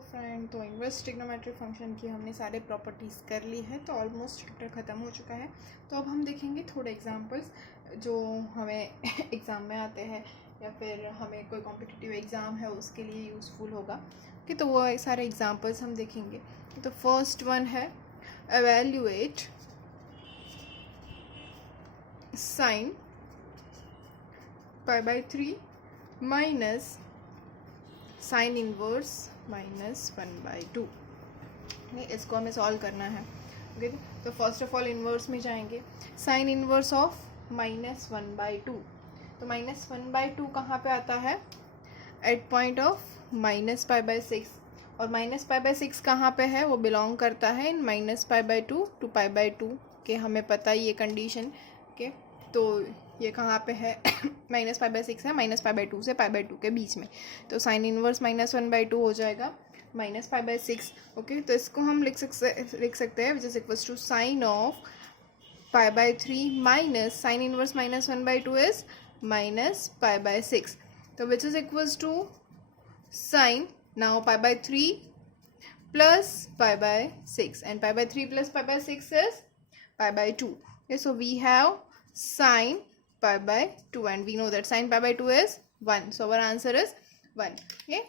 Friend, तो inverse trigonometric function की हमने सारे प्रॉपर्टीज़ कर ली है, तो ऑलमोस्ट चैप्टर ख़त्म हो चुका है। तो अब हम देखेंगे थोड़े एग्जांपल्स जो हमें एग्ज़ाम में आते हैं या फिर हमें कोई कॉम्पिटिटिव एग्ज़ाम है उसके लिए यूज़फुल होगा कि तो वो सारे एग्जांपल्स हम देखेंगे। तो फर्स्ट वन है evaluate sine π/3 minus sine inverse -1/2। इसको हमें सॉल्व करना है। ओके, तो फर्स्ट ऑफ ऑल इनवर्स में जाएंगे। साइन इनवर्स ऑफ -1/2, तो -1/2 कहाँ पे आता है? एट पॉइंट ऑफ -π/6, और -π/6 कहाँ पे है? वो बिलोंग करता है इन -π/2 टू π/2 के, हमें पता ही ये कंडीशन के। तो ये कहाँ पे है? -π/6 है, -π/2 से π/2 के बीच में। तो साइन इनवर्स -1/2 हो जाएगा -π/6। ओके, तो इसको हम लिख सकते हैं which is equals to sine of π/3 minus sine inverse -1/2 is -π/6, तो which is equals to sine now π/3 plus π/6, and π/3 plus π/6 is π/2. Okay, so we have sin π/2, and we know that sin π/2 is 1, so our answer is 1. Okay,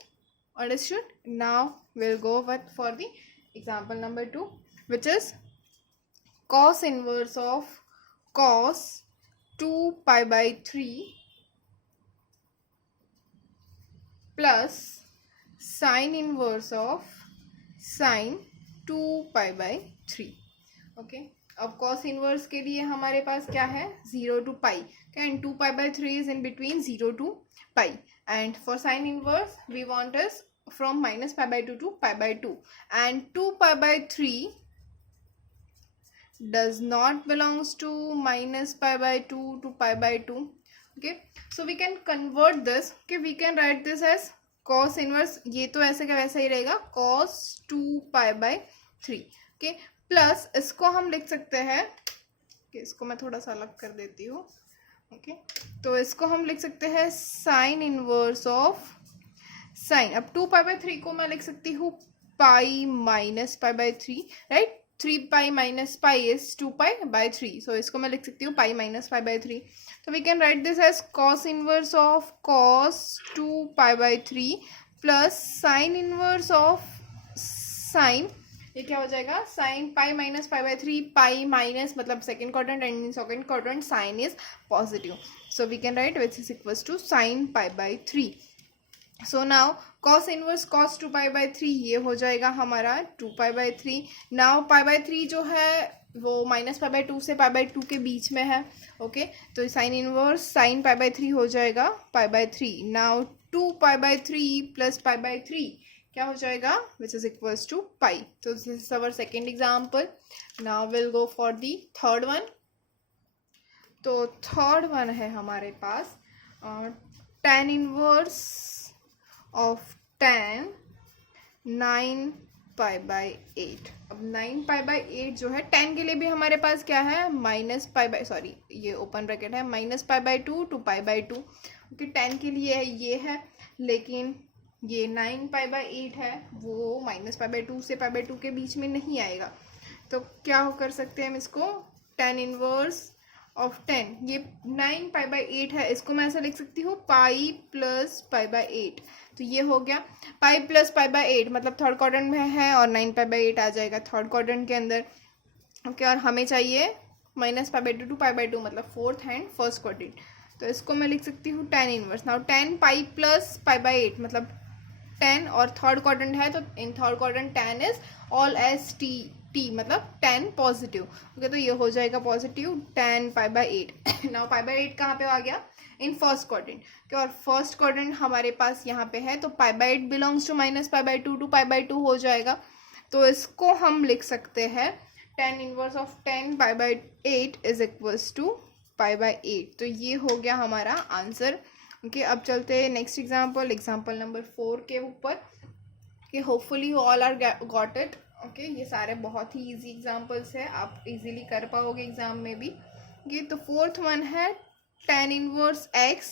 understood? Now we'll go for the example number 2, which is cos inverse of cos 2π/3 plus sin inverse of sin 2π/3. Okay, अब cos inverse के लिए हमारे पास क्या है? 0 to π, and 2π/3 is in between 0 to π, and for sin inverse we want is from -π/2 to π/2, and 2π/3 does not belongs to -π/2 to pie/2. Okay, so we can convert this. Okay, we can write this as cos inverse, ये तो ऐसे का वैसा ही रहेगा, cos 2π/3. okay, plus इसको हम लिख सकते हैं कि इसको मैं थोड़ा सा अलग कर देती हूँ. ओके, तो इसको हम लिख सकते हैं साइन इनवर्स ऑफ साइन. अब 2π/3 को मैं लिख सकती हूँ pi minus π/3, right? 3π minus pi is 2π/3, so इसको मैं लिख सकती हूँ पाई माइनस π/3. तो we can write this as cos inverse of cos 2π/3 plus sine inverse of sine, ये क्या हो जाएगा? Sine pi minus π/3, pi minus मतलब second quadrant, and in second quadrant sine is positive, so we can write which is equals to sine π/3. सो now cos inverse cos 2π/3 ये हो जाएगा हमारा 2π/3. नाउ π/3 जो है वो -π/2 से π/2 के बीच में है. ओके, तो साइन इनवर्स साइन π/3 हो जाएगा π/3. नाउ 2π/3 प्लस π/3 क्या हो जाएगा? विच इज इक्वल्स टू पाई. तो this is our second example. Now will go for the third one. तो थर्ड वन है हमारे पास tan इनवर्स ऑफ tan 9π/8. अब 9π/8 जो है tan के लिए भी हमारे पास क्या है? सॉरी ये ओपन ब्रैकेट है, -π/2 टू π/2. ओके, tan के लिए ये है, लेकिन ये 9π/8 है वो -π/2 से π/2 के बीच में नहीं आएगा. तो क्या कर सकते हैं हम इसको? tan इनवर्स ऑफ 10, ये 9π/8 है, इसको मैं ऐसा लिख सकती हूँ पाई प्लस π/8. तो ये हो गया पाई प्लस π/8, मतलब थर्ड क्वाड्रेंट में है और 9π/8 आ जाएगा थर्ड क्वाड्रेंट के अंदर. ओके, और हमें चाहिए -π/2 टू π/2 मतलब फोर्थ एंड फर्स्ट क्वाड्रेंट. तो इसको मैं लिख सकती हूँ tan inverse. Now 10 pi plus π/8 मतलब 10, और थर्ड क्वाड्रेंट है तो in third quadrant tan is all S T मतलब tan पॉजिटिव. ओके, तो ये हो जाएगा पॉजिटिव tan π/8. नाउ π/8 कहाँ पे आ गया? In first quadrant. और फर्स्ट क्वाड्रेंट हमारे पास यहाँ पे है, तो π/8 बिलोंग्स टू -π/2 टू π/2 हो जाएगा. तो इसको हम लिख सकते हैं tan inverse of 10 π/8 is equals to π/8. तो ये हो गया हमारा आंसर. ओके, अब चलते हैं नेक्स्ट एग्जाम्पल, एग्जाम्पल नंबर 4 के ऊपर, कि hopefully you all are got it. Okay, ये सारे बहुत ही इजी एग्जाम्पल्स है, आप इजीली कर पाओगे एग्जाम में भी. ये तो फोर्थ वन है tan inverse x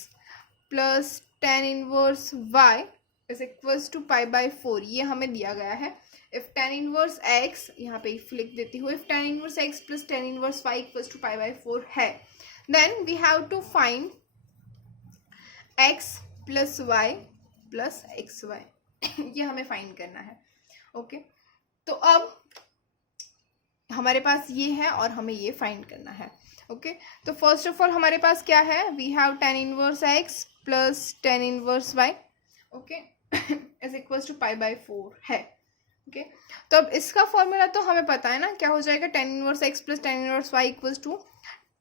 plus tan inverse y is equals to pi by 4, ये हमें दिया गया है. इफ tan इनवर्स x, यहाँ पे इफ लिख देती हूँ, if tan inverse x plus tan inverse y equals to pi by 4 है, then we have to find x plus y plus xy. ये हमें फाइंड करना है. ओके तो अब हमारे पास ये है और हमें ये फाइंड करना है. ओके तो फर्स्ट ऑफ ऑल हमारे पास क्या है, we have tan inverse x plus tan inverse y, okay is equals to pi by 4 है. ओके तो अब इसका फॉर्मूला तो हमें पता है ना, क्या हो जाएगा, tan inverse x plus tan inverse y equals to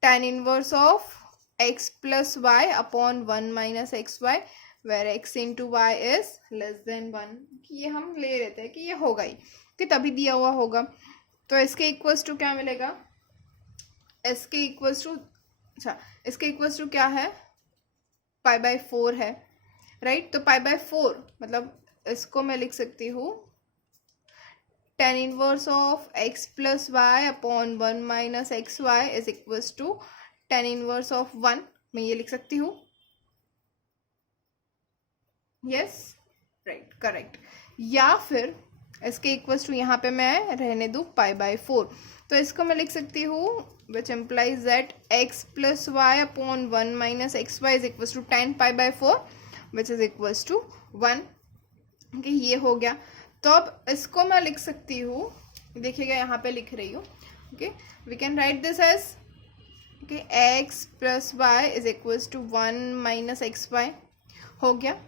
tan inverse of x plus y upon 1 minus x y, where x into y is less than 1. ये हम ले लेते हैं कि ये होगा ही, कि तभी दिया हुआ होगा. तो इसके इक्वल्स टू क्या मिलेगा, इसके इक्वल्स टू, अच्छा इसके इक्वल्स टू क्या है, पाई बाय 4 है, राइट. तो पाई बाय 4 मतलब इसको मैं लिख सकती हूँ tan inverse of x plus y upon 1 minus x y is equals to tan inverse of 1. मैं ये लिख सकती हूँ, यस राइट करेक्ट. या फिर इसके इक्वल्स टू यहाँ पे मैं रहने दूँ पाई बाय 4, तो इसको मैं लिख सकती हूँ which implies that x plus y upon 1 minus x y is equals to tan pi by 4 which is equals to 1. Okay ये हो गया. तो अब इसको मैं लिख सकती हूँ, देखिएगा यहाँ पे लिख रही हूँ. Okay we can write this as, okay x plus y is equals to 1 minus x y हो गया.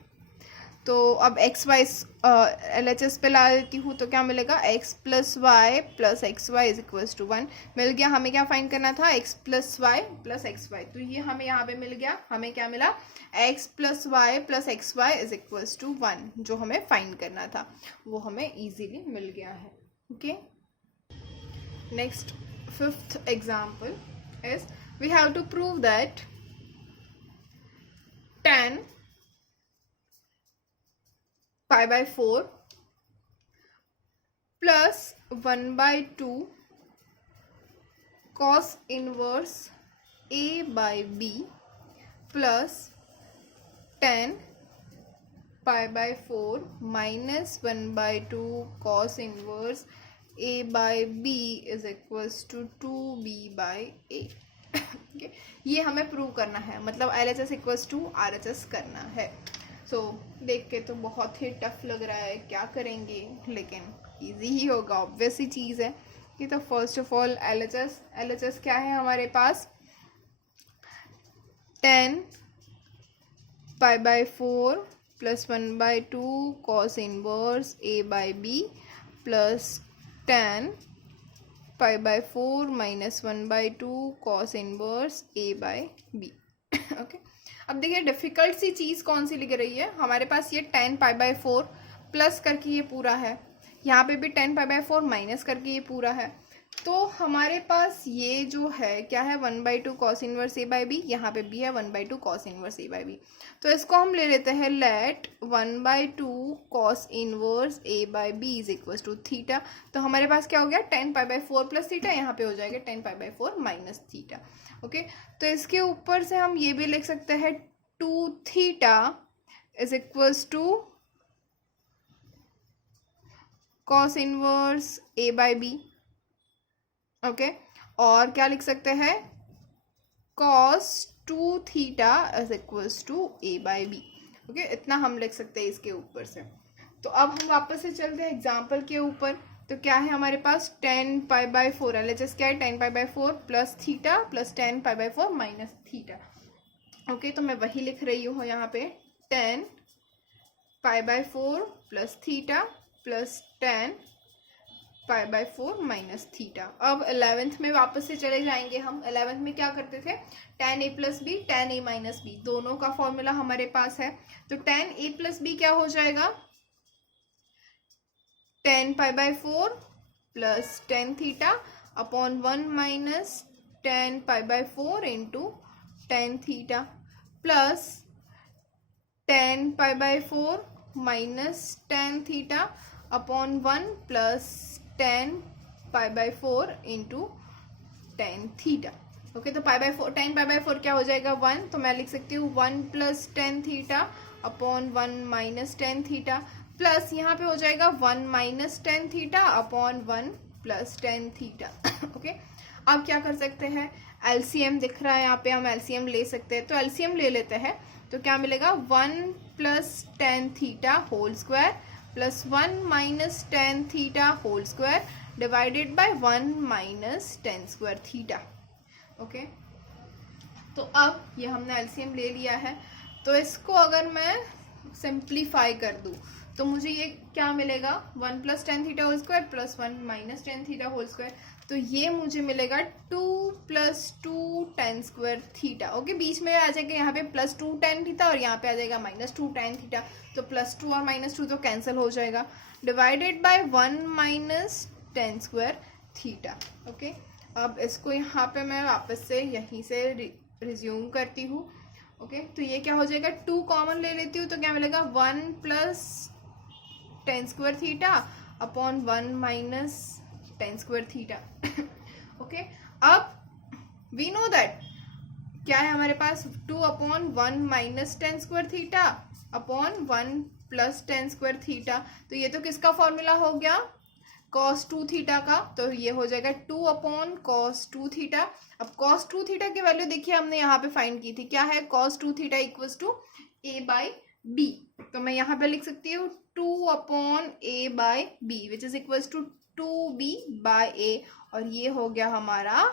तो अब एक्स वाई LHS पे ला देती हूँ, तो क्या मिलेगा, x plus y plus x y is equals to 1 मिल गया. हमें क्या फाइंड करना था, x plus y plus x y, तो ये हमें यहाँ पे मिल गया. हमें क्या मिला, x plus y plus x y is equals to 1, जो हमें फाइंड करना था वो हमें इजीली मिल गया है. Okay next 5th example is we have to prove that tan pi by 4 plus 1 by 2 cos inverse a by b plus tan pi by 4 minus 1 by 2 cos inverse a by b is equals to 2b by a. okay? ये हमें prove करना है, मतलब LHS equals to RHS करना है. सो देख के तो बहुत ही टफ लग रहा है, क्या करेंगे, लेकिन इजी ही होगा, ऑब्वियस ही चीज़ है कि. तो फर्स्ट ऑफ ऑल LHS क्या है हमारे पास, tan pi by 4 plus 1 by 2 cos inverse a by b plus tan pi by 4 minus 1 by 2 cos inverse a by b. Okay अब देखिए डिफ़िकल्ट सी चीज़ कौन सी लिख रही है हमारे पास, ये tan पाई बाय 4 प्लस करके ये पूरा है, यहाँ पे भी tan पाई बाय 4 माइनस करके ये पूरा है. तो हमारे पास ये जो है क्या है, 1 by 2 cos inverse a by b, यहाँ पे भी है 1 by 2 cos inverse a by b. तो इसको हम ले लेते हैं let 1 by 2 cos inverse a by b is equals to theta. तो हमारे पास क्या हो गया, tan pi by 4 plus theta, यहाँ पे हो जाएगा tan pi by 4 minus theta. Okay तो इसके ऊपर से हम ये भी लिख सकते हैं 2 theta is equals to cos inverse a by b. Okay और क्या लिख सकते हैं, cos 2 theta is equals to a by b. Okay इतना हम लिख सकते हैं इसके ऊपर से. तो अब हम वापस से चलते हैं एग्जाम्पल के ऊपर. तो क्या है हमारे पास, tan पाई बाय 4 LHS क्या है, tan pi by 4 plus theta plus tan pi by 4 minus theta. Okay तो मैं वही लिख रही हूँ यहाँ पे, tan pi by 4 plus theta plus tan pi by 4 minus theta. अब 11th में वापस से चले जाएंगे हम. 11th में क्या करते थे, tan a प्लस b tan a minus b, दोनों का फॉर्मूला हमारे पास है. तो tan a प्लस बी क्या हो जाएगा, tan pi by 4 plus tan theta upon 1 minus tan pi by 4 into tan theta plus tan pi by 4 minus tan theta upon 1 plus tan pi by 4 into tan theta. Okay तो tan pi by 4 क्या हो जाएगा 1, तो मैं लिख सकती हूँ 1 plus tan theta upon 1 minus tan theta, plus यहाँ पे हो जाएगा 1 minus tan theta upon 1 plus tan theta. Okay, अब क्या कर सकते हैं, एलसीएम दिख रहा है यहाँ पे, हम एलसीएम ले सकते हैं, तो एलसीएम ले लेते हैं। तो क्या मिलेगा, 1 plus tan theta whole square plus 1 minus tan theta whole square divided by 1 minus tan square theta. Okay, तो अब ये हमने एलसीएम ले लिया है, तो इसको अगर मैं सिंप्लीफाई कर दूँ तो मुझे ये क्या मिलेगा, 1 plus tan theta whole square plus 1 minus tan theta whole square, तो ये मुझे मिलेगा 2 plus 2 tan square theta. Okay, बीच में आ जाएगा यहाँ पे प्लस 2 टेन थीटा और यहाँ पे आ जाएगा माइनस 2 टेन थीटा, तो प्लस 2 और माइनस 2 तो कैंसिल हो जाएगा, divided by 1 minus tan square theta. Okay, अब इसको यहाँ पे मैं वापस से यहीं से रिज्यूम करती हूँ। ओके, तो ये क्या हो जाएगा, 2 कॉमन ले लेती हूँ, तो क्या मिलेगा, 1 plus ten square theta upon 1 minus tan square theta. Okay, अब वी नो दैट क्या है हमारे पास, 2 upon 1 minus tan square theta upon 1 plus ten square theta, तो ये तो किसका फॉर्मूला हो गया, cos 2 थीटा का, तो ये हो जाएगा 2 अपॉन cos 2 थीटा। अब cos 2 थीटा की वैल्यू देखिए हमने यहाँ पे फाइंड की थी, क्या है, cos 2 theta equals to a by b, तो मैं यहाँ पे लिख सकती हूँ 2 upon a by b which is equals to 2b by a, और ये हो गया हमारा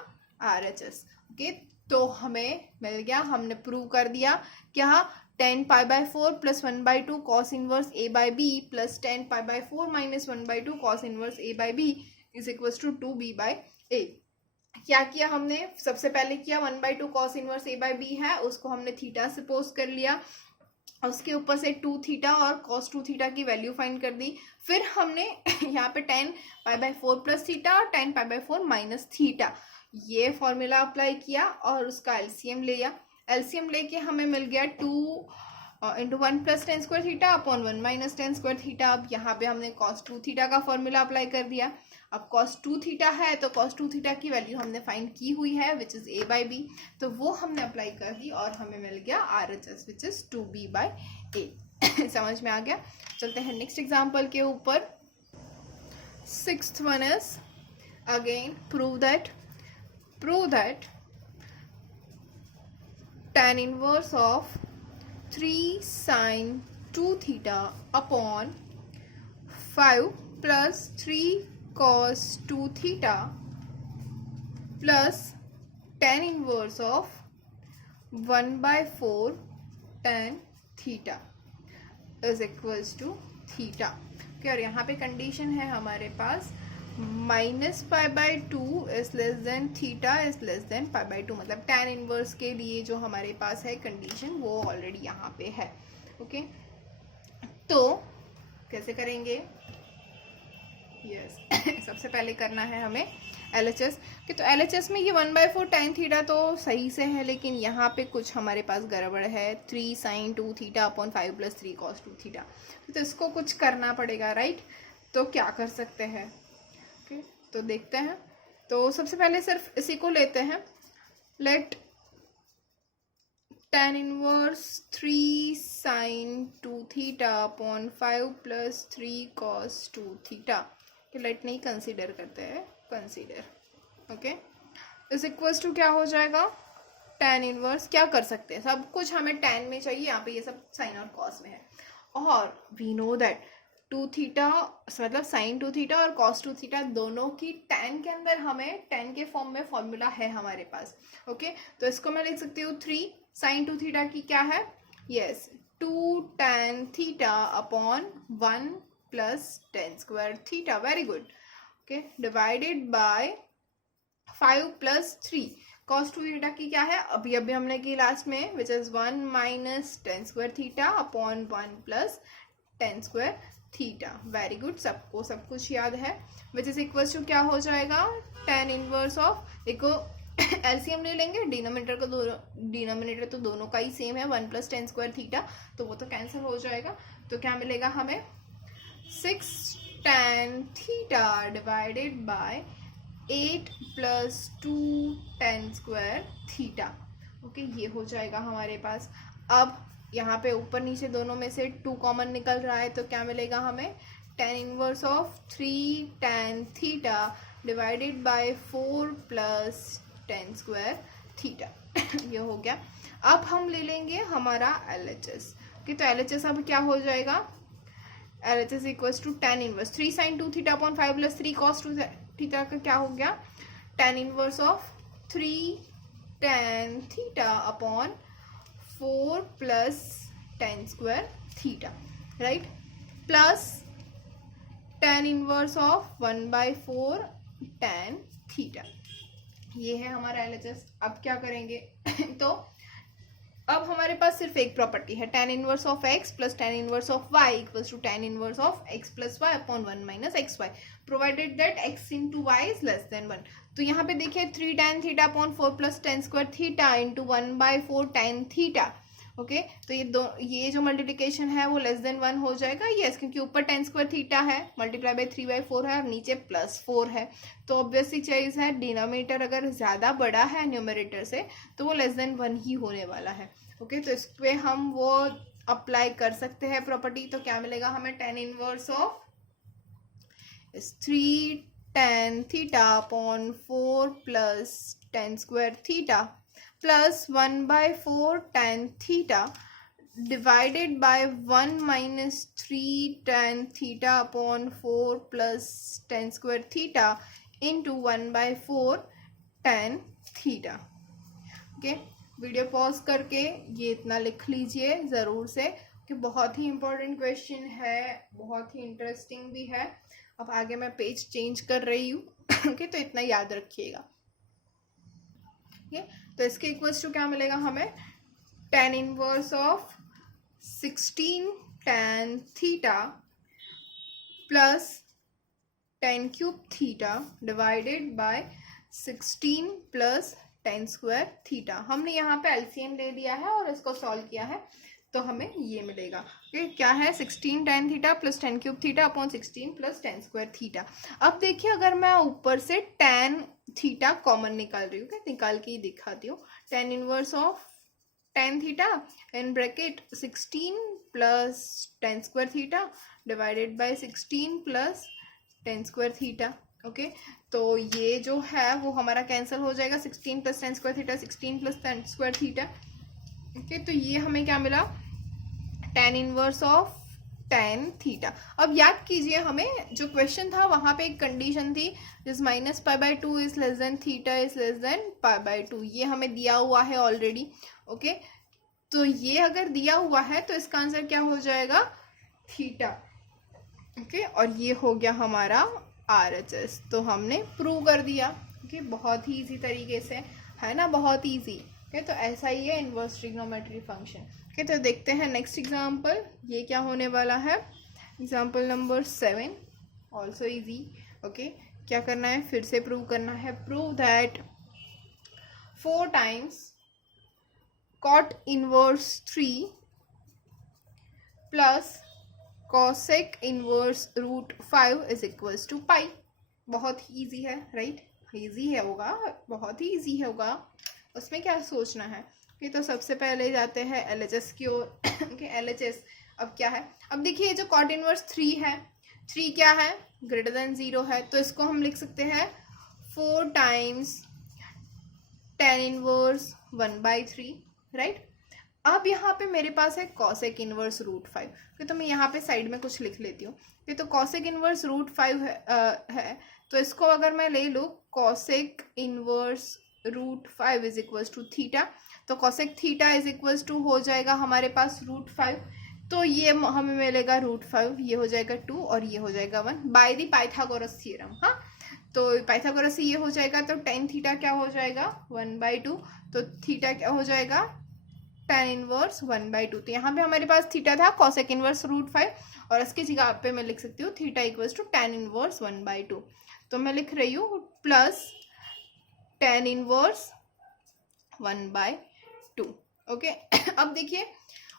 RHS। ओके, तो हमें मिल गया, हमने प्रूव कर दिया क्या, tan pi by 4 plus 1 by 2 cos inverse a by b plus tan pi by 4 minus 1 by 2 cos inverse a by b is equals to 2b by a। क्या किया हमने, सबसे पहले किया 1 by 2 cos inverse a by b है, उसको हमने theta suppose कर लिया, उसके ऊपर से 2 थीटा और cos 2 थीटा की वैल्यू फाइंड कर दी, फिर हमने यहाँ पे tan pi by 4 plus theta और tan pi by 4 minus theta ये फॉर्मूला अप्लाई किया और उसका एलसीएम लिया, एलसीएम लेके हमें मिल गया 2 into 1 plus ten square theta upon 1 minus tan square theta. अब यहाँ पे हमने cos 2 थीटा का फॉर्मूला अप्लाई कर दिया, अब cos 2 थीटा है तो cos 2 थीटा की वैल्यू हमने फाइंड की हुई है which is a by b, तो वो हमने अप्लाई कर दी और हमें मिल गया RHS which is 2b by a। समझ में आ गया, चलते हैं नेक्स्ट एग्जाम्पल के ऊपर। Sixth one is again prove that tan inverse of 3 sin 2 theta upon 5 plus 3 cos 2 theta plus tan inverse of 1 by 4 tan theta is equals to theta। okay, और यहाँ पे कंडीशन है हमारे पास minus pi by 2 is less than theta is less than pi by 2, मतलब tan inverse के लिए जो हमारे पास है कंडीशन वो ऑलरेडी यहाँ पे है। ओके, तो कैसे करेंगे, यस सबसे पहले करना है हमें LHS कि, तो LHS में ये 1/4 tan थीटा तो सही से है, लेकिन यहाँ पे कुछ हमारे पास गड़बड़ है, 3 sin 2 theta upon 5 plus 3 cos 2 theta, तो इसको कुछ करना पड़ेगा, राइट। तो क्या कर सकते हैं, ओके, तो देखते हैं। तो सबसे पहले सिर्फ इसी को लेते हैं, let tan inverse 3 sin 2 theta upon 5 plus 3 cos 2 theta, तो लेट नहीं कंसीडर करते हैं, consider okay, is equals to क्या हो जाएगा, tan इनवर्स, क्या कर सकते हैं, सब कुछ हमें tan में चाहिए, यहाँ पे ये सब sin और cos में है, और वी नो दैट 2 थीटा मतलब sin 2 थीटा और cos 2 थीटा दोनों की tan के अंदर हमें tan के फॉर्म में फॉर्मूला है हमारे पास। ओके, तो इसको मैं लिख सकती हूँ 3 sin 2 थीटा की क्या है, yes 2 tan theta upon 1 plus tan square theta, very good. Okay, divided by 5 plus 3 cos 2 theta की क्या है, अभी हमने की लास्ट में, which is 1 minus tan square theta upon 1 plus tan square theta, very good, सबको सब कुछ याद है, विच इज इक्वल्स टू क्या हो जाएगा, tan इनवर्स ऑफ, देखो एलसीएम ले लेंगे, डिनोमिनेटर तो दोनों का ही सेम है, 1 प्लस tan स्क्वायर थीटा, तो वो तो कैंसिल हो जाएगा, तो क्या मिलेगा हमें 6 tan theta divided by 8 plus 2 tan square theta. Okay, ये हो जाएगा हमारे पास। अब यहाँ पे ऊपर नीचे दोनों में से 2 कॉमन निकल रहा है, तो क्या मिलेगा हमें, tan inverse of 3 tan theta divided by 4 plus tan square theta. ये हो गया। अब हम ले लेंगे हमारा LHS। ओके, तो LHS अब क्या हो जाएगा, LHS equals to tan inverse 3 sin 2 theta upon 5 plus 3 cos 2 theta का क्या हो गया, tan inverse of 3 tan theta upon 4 plus tan square theta, right, plus tan inverse of 1/4 tan theta. ये है हमारा LHS। अब क्या करेंगे तो अब हमारे पास सिर्फ एक प्रॉपर्टी है, tan inverse of x plus tan inverse of y equals to tan inverse of x plus y upon 1 minus x y, provided that x into y is less than 1। तो यहाँ पे देखिए 3 tan theta upon 4 plus tan square theta into 1/4 tan theta. Okay, तो ये जो multiplication है वो less than 1 हो जाएगा, यस, क्योंकि ऊपर tan स्क्वायर थीटा है मल्टीप्लाई बाय 3/4 है और नीचे प्लस 4 है, तो ऑब्वियसली चीज है डिनोमिनेटर अगर ज्यादा बड़ा है न्यूमरेटर से तो वो लेस देन 1 ही होने वाला है। ओके, तो इस पे हम वो अप्लाई कर सकते हैं प्रॉपर्टी। तो क्या मिलेगा हमें, tan inverse of 3 tan theta upon 4 plus tan square theta plus 1/4 tan theta divided by 1 minus 3 tan theta upon 4 plus tan square theta into 1/4 tan theta. Okay, video pause करके ये इतना लिख लीजिए ज़रूर से, कि बहुत ही इम्पोर्टेंट क्वेश्चन है, बहुत ही इंटरेस्टिंग भी है। अब आगे मैं पेज चेंज कर रही हूँ। ओके, तो इतना याद रखिएगा। तो इसके इक्वल्स टू क्या मिलेगा हमें, tan inverse of 16 tan theta plus tan cube theta divided by 16 plus tan square theta. हमने यहाँ पे एलसीएम ले लिया है और इसको सॉल्व किया है, तो हमें ये मिलेगा। क्या है, 16 tan theta plus tan cube theta upon 16 plus tan square theta. अब देखिए अगर मैं ऊपर से tan थीटा कॉमन निकाल रही हूँ, निकाल के ही दिखाती हूँ, tan inverse of tan theta in bracket 16 plus tan square theta divided by 16 plus tan square theta. Okay, तो ये जो है वो हमारा कैंसिल हो जाएगा, 16 plus tan square theta 16 plus tan square theta. Okay, तो ये हमें क्या मिला, tan inverse of tan theta. अब याद कीजिए हमें जो क्वेश्चन था वहां पे एक कंडीशन थी, जिस minus π/2 is less than theta is less than π/2, ये हमें दिया हुआ है ऑलरेडी। ओके, तो ये अगर दिया हुआ है तो इसका आंसर क्या हो जाएगा, थीटा। ओके, और ये हो गया हमारा RHS। तो हमने प्रूव कर दिया। ओके, बहुत ही इजी तरीके से, है ना, बहुत इजी। ओके, तो ऐसा ही है इनवर्स ट्रिग्नोमेट्री फंक्शन। ओके, तो देखते हैं नेक्स्ट एग्जांपल, ये क्या होने वाला है, example number 7, also easy. Okay, क्या करना है, फिर से प्रूव करना है, prove that 4 times cot inverse 3 plus cosec inverse √5 is equals to pi. बहुत ही ईजी है, राइट, ईजी है होगा, बहुत ही ईजी होगा, उसमें क्या सोचना है। कि तो सबसे पहले जाते हैं LHS की ओर। LHS अब क्या है, अब देखिए जो cot इनवर्स 3 है, 3 क्या है, ग्रेटर देन 0 है, तो इसको हम लिख सकते हैं 4 टाइम्स tan इनवर्स 1/3, राइट। अब यहाँ पे मेरे पास है cosec इनवर्स √5, तो मैं यहाँ पे साइड में कुछ लिख लेती हूँ। तो cosec इनवर्स √5 है, तो इसको अगर मैं ले लूँ cosec inverse √5 is equals to theta, तो cosec theta is equals to हो जाएगा हमारे पास √5, तो ये हमें मिलेगा √5, ये हो जाएगा 2 और ये हो जाएगा 1 बाय द पाइथागोरस थ्योरम। हाँ, तो पाइथागोरस से ये हो जाएगा, तो tan थीटा क्या हो जाएगा 1/2, तो थीटा क्या हो जाएगा tan इनवर्स 1/2। तो यहाँ पे हमारे पास थीटा था cosec इनवर्स √5 और इसकी जगह पे मैं लिख सकती हूँ theta equals to tan inverse 1/2। तो मैं लिख रही हूँ प्लस tan इनवर्स 1/2। ओके, अब देखिए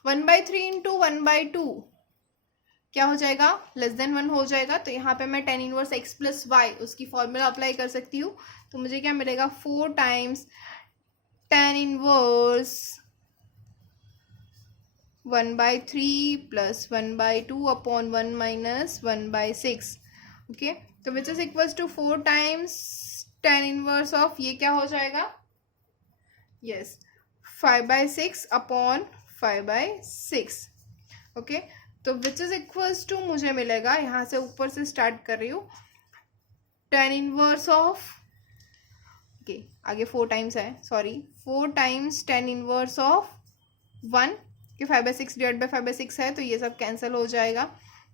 1/3 इंटू 1/2 क्या हो जाएगा, लेस देन 1 हो जाएगा। तो यहाँ पे मैं tan inverse x plus y उसकी फॉर्मूला अप्लाई कर सकती हूँ, तो मुझे क्या मिलेगा 4 टाइम्स tan इनवर्स 1/3 प्लस 1/2 अपॉन 1 माइनस 1/6. ओके, तो which is equals to 4 times tan inverse of, ये क्या हो जाएगा, यस 5/6 अपॉन 5/6. ओके, तो विच इज इक्वल्स टू मुझे मिलेगा, यहाँ से ऊपर से स्टार्ट कर रही हूँ, tan इनवर्स ऑफ, ओके आगे 4 टाइम्स है, sorry 4 times tan inverse of 1 कि 5/6 डिवाइड बाई 5/6 है, तो ये सब कैंसिल हो जाएगा.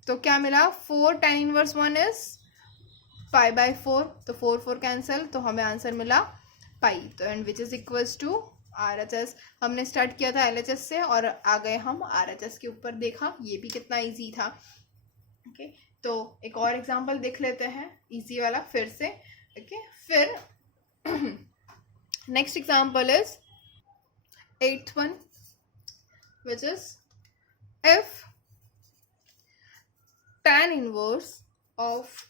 तो क्या मिला, 4 tan इनवर्स 1 इज π/4, तो 4 कैंसिल, तो हमें आंसर मिला पाई. तो and which is equals to RHS. हमने स्टार्ट किया था LHS से और आ गए हम RHS के ऊपर, देखा ये भी कितना इजी था. ओके, तो एक और एग्जांपल देख लेते हैं इजी वाला फिर से. ओके, फिर next example is 8th one, which is if tan inverse of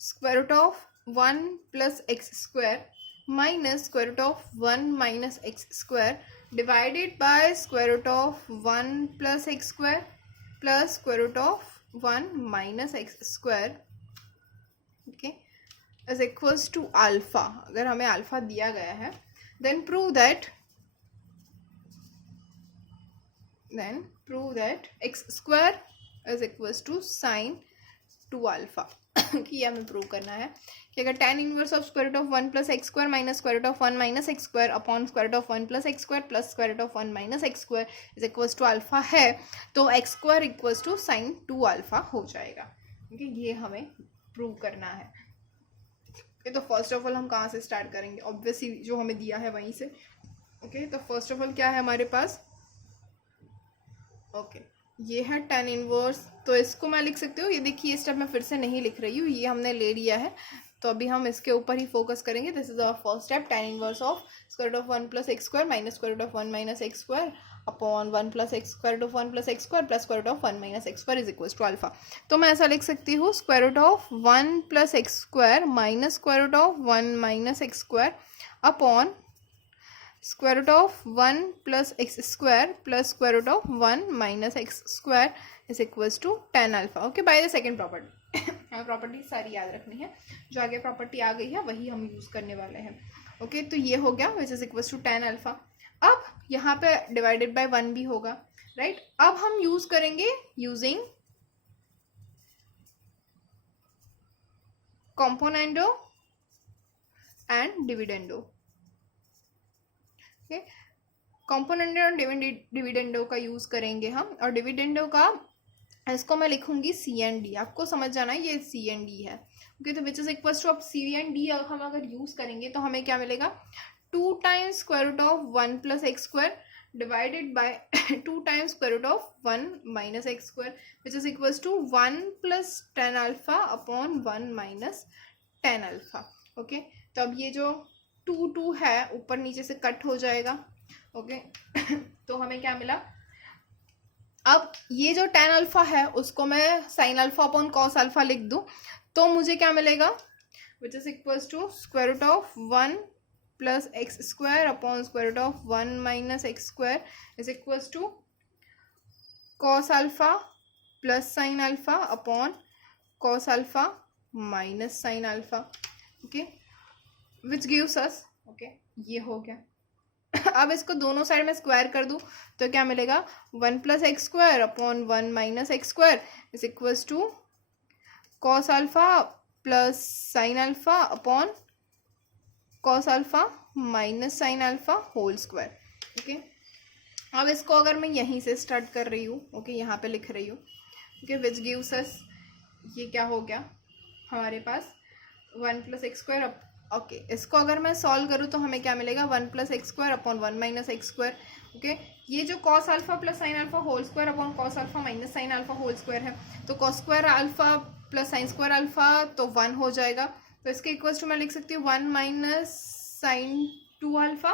square root of 1 plus x square minus square root of 1 minus x square divided by square root of 1 plus x square plus square root of 1 minus x square, okay, is equals to alpha. अगर हमें alpha दिया गया है, then prove that x square is equals to sin 2 alpha. कि ये हमें prove करना है कि अगर tan inverse of square root of 1 plus x square minus square root of 1 minus x square upon square root of 1 plus x square plus square root of 1 minus x square is equals to alpha है, तो x square equals to sine 2 alpha हो जाएगा. Okay, ये हमें prove करना है. तो first of all हम कहाँ से स्टार्ट करेंगे, ऑब्वियसली जो हमें दिया है वहीं से. ओके, तो फर्स्ट ऑफ ऑल क्या है हमारे पास, ओके ये है tan इनवर्स, तो इसको मैं लिख सकती हूँ, ये देखिए स्टेप मैं फिर से नहीं लिख रही हूँ, ये हमने ले लिया है, तो अभी हम इसके ऊपर ही फोकस करेंगे. This is our first step, tan inverse of square root of 1 plus x square minus square root of 1 minus x square upon 1 plus x square root of 1 plus x square plus square root of 1 minus x square is equals to alpha. तो मैं ऐसा लिख सकती हूँ, square root of 1 plus x square minus square root of 1 minus x square upon square root of 1 plus x square plus square root of 1 minus x square is equals to tan alpha. Okay, by the second property. हमें property सारी याद रखनी है, जो आगे property आ गई है वही हम यूज करने वाले हैं. ओके, तो ये हो गया which is equals to tan alpha. अब यहाँ पे डिवाइडेड बाय 1 भी होगा, राइट. अब हम यूज करेंगे using componendo and dividendo. Componendo और डिविडेंडो का यूज करेंगे हम, और डिविडेंडो का इसको मैं लिखूंगी CND, आपको समझ जाना है ये CND है. ओके, तो विच इज इक्वल्स टू, अब CND हम अगर यूज करेंगे तो हमें क्या मिलेगा, 2 times square root of 1 plus x square divided by 2 times square root of 1 minus x square which is equals to 1 plus tan alpha upon 1 minus tan alpha. Okay, तो अब ये जो 2 है ऊपर नीचे से कट हो जाएगा. ओके तो हमें क्या मिला, अब ये जो tan अल्फा है उसको मैं sine alpha upon cos alpha लिख दूं, तो मुझे क्या मिलेगा, which is equals to square root of 1 plus x square upon square root of 1 minus x square is equals to cos alpha plus sine alpha upon cos alpha minus sine alpha. Okay, which gives us, okay ये हो गया. अब इसको दोनों side में square कर दूं तो क्या मिलेगा, 1 plus x square upon 1 minus x square is equals to cos alpha plus sine alpha upon cos alpha minus sine alpha whole square. Okay, अब इसको अगर मैं यहीं से स्टार्ट कर रही हूँ, ओके यहाँ पे लिख रही हूँ. ओके, विच गिव्स अस, ये क्या हो गया हमारे पास 1 प्लस एक्स स्क्वायर. ओके, इसको अगर मैं सॉल्व करूँ तो हमें क्या मिलेगा, 1 plus x square upon 1 minus x square. Okay, ये जो cos alpha plus sine alpha whole square upon cos alpha minus sine alpha whole square है, तो cos square alpha plus sine square alpha तो 1 हो जाएगा. तो इसके इक्वल्स टू मैं लिख सकती हूँ 1 minus sine 2 alpha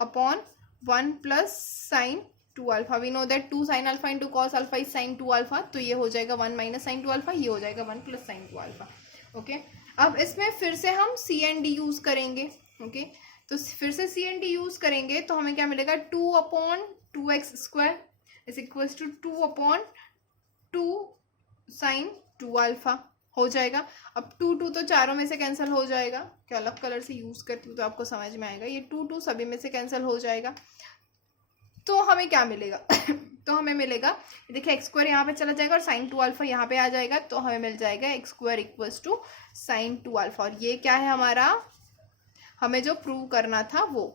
upon 1 plus sine 2 alpha. We know that 2 sine alpha into cos alpha is sine 2 alpha, तो ये हो जाएगा 1 माइनस साइन 2 अल्फा, ये हो जाएगा 1 प्लस साइन 2 अल्फा. ओके, अब इसमें फिर से हम CND यूज करेंगे. ओके, तो फिर से CND यूज करेंगे तो हमें क्या मिलेगा, 2 upon 2x square is equal to 2/2 sine 2 alpha हो जाएगा। अब 2 तो चारों में से कैंसिल हो जाएगा, क्या अलग कलर से यूज करती हूँ तो आपको समझ में आएगा। ये 2 सभी में से कैंसिल हो जाएगा, तो हमें क्या मिलेगा तो हमें मिलेगा, देखिए एक्स स्क्वायर यहाँ पे चला जाएगा और साइन 2 अल्फा यहाँ पे आ जाएगा, तो हमें मिल जाएगा x square equals to sine 2 alpha. और ये क्या है हमारा, हमें जो प्रूव करना था वो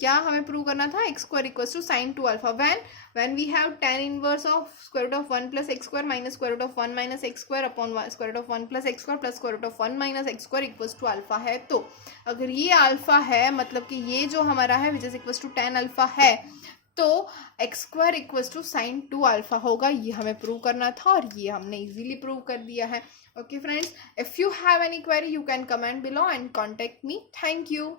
क्या हमें प्रूव करना था, x square equals to sine 2 alpha when we have tan inverse of square root of 1 plus x square minus square root of 1 minus x square upon square root of 1 plus x square plus square root of 1 minus x square equals to alpha है। तो अगर ये alpha है, मतलब कि ये जो हमारा है which is equals to tan alpha है, तो x square equals to sine 2 alpha होगा। ये हमें प्रूव करना था और ये हमने इजीली प्रूव कर दिया है। Okay friends, if you have any query you can comment below and contact me. Thank you.